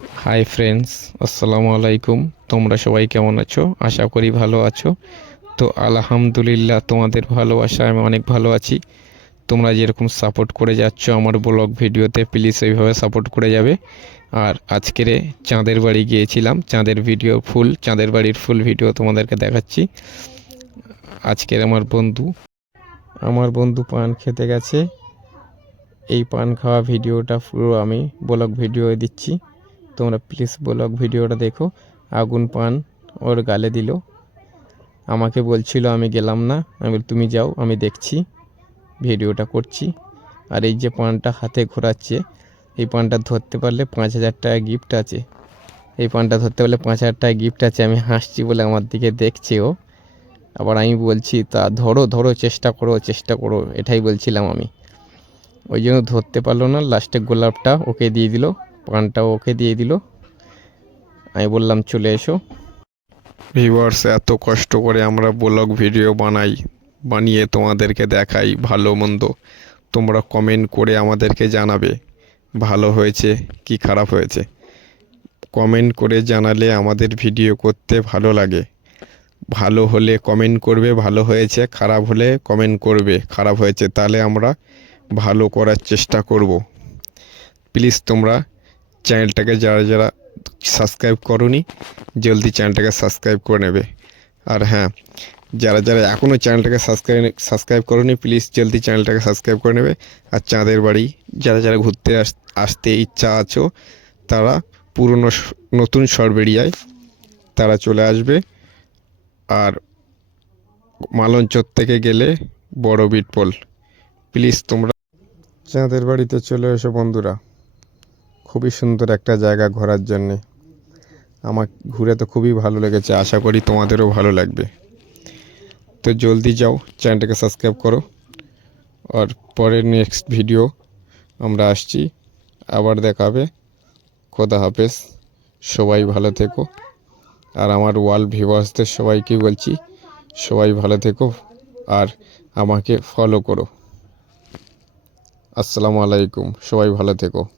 Hi friends আসসালামু আলাইকুম তোমরা সবাই কেমন আছো? আশা করি ভালো আছো। তো আলহামদুলিল্লাহ, তোমাদের ভালোবাসায় আমি অনেক ভালো আছি। তোমরা যেরকম সাপোর্ট করে যাচ্ছ আমার ব্লগ ভিডিওতে প্লিজ ওইভাবে সাপোর্ট করে যাবে। আর আজকেরে চাঁদের বাড়ি গিয়েছিলাম। চাঁদের ভিডিও ফুল চাঁদের বাড়ির ফুল ভিডিও তোমাদেরকে দেখাচ্ছি। আজকের আমার বন্ধু আমার বন্ধু পান খেতে গেছে। এই পান খাওয়া ভিডিওটা পুরো আমি ব্লগ ভিডিও দিচ্ছি। তোমরা প্লিজ ব্লগ ভিডিওটা দেখো। আগুন পান ওর গালে দিল। আমাকে বলছিল আমি গেলাম না। আমি বলি, তুমি যাও আমি দেখছি। ভিডিওটা করছি। আর এই যে পানটা হাতে ঘোরাচ্ছে এই পানটা ধরতে পারলে পাঁচ হাজার টাকা গিফট আছে। এই পানটা ধরতে পারলে পাঁচ হাজার টাকা গিফট আছে। আমি হাসছি বলে আমার দিকে দেখছে ও। আবার আমি বলছি তা ধরো ধরো চেষ্টা করো চেষ্টা করো। এটাই বলছিলাম আমি। ওই জন্য ধরতে পারল না। লাস্টে গোলাপটা ওকে দিয়ে দিল। পানটাও ওকে দিয়ে দিল। আমি বললাম, চলে এসো। ভিউয়ার্স এত কষ্ট করে আমরা ব্লগ ভিডিও বানাই, বানিয়ে তোমাদেরকে দেখাই ভালো মন্দ। তোমরা কমেন্ট করে আমাদেরকে জানাবে, ভালো হয়েছে কি খারাপ হয়েছে। কমেন্ট করে জানালে আমাদের ভিডিও করতে ভালো লাগে। ভালো হলে কমেন্ট করবে, ভালো হয়েছে, খারাপ হলে কমেন্ট করবে, খারাপ হয়েছে তাহলে আমরা ভালো করার চেষ্টা করব। প্লিজ তোমরা চ্যানেলটাকে যারা যারা সাবস্ক্রাইব করনি, জলদি চ্যানেলটাকে সাবস্ক্রাইব করে নেবে। আর হ্যাঁ যারা যারা এখনও চ্যানেলটাকে সাবস্ক্রাইব সাবস্ক্রাইব করনি, প্লিজ জলদি চ্যানেলটাকে সাবস্ক্রাইব করে নেবে। আর চাঁদের বাড়ি, যারা যারা ঘুরতে আস, আসতে ইচ্ছা আছো, তারা পুরনো নতুন সরবেরিয়ায় তারা চলে আসবে। আর মালঞ্চর থেকে গেলে বড় বিটপল। প্লিজ তোমরা চাঁদের বাড়িতে চলে এসো বন্ধুরা। খুবই সুন্দর একটা জায়গা ঘোরার জন্যে। আমার ঘুরে তো খুবই ভালো লেগেছে, আশা করি তোমাদেরও ভালো লাগবে। তো জলদি যাও, চ্যানেলটাকে সাবস্ক্রাইব করো। আর পরের নেক্সট ভিডিও আমরা আসছি। আবার দেখাবে খোদা হাফেজ। সবাই ভালো থেকো। আর আমার ওয়ার্ল্ড ভিউয়ার্সদের সবাইকে বলছি, সবাই ভালো থেকো। আর আমাকে ফলো করো। আসসালামু আলাইকুম। সবাই ভালো থেকো।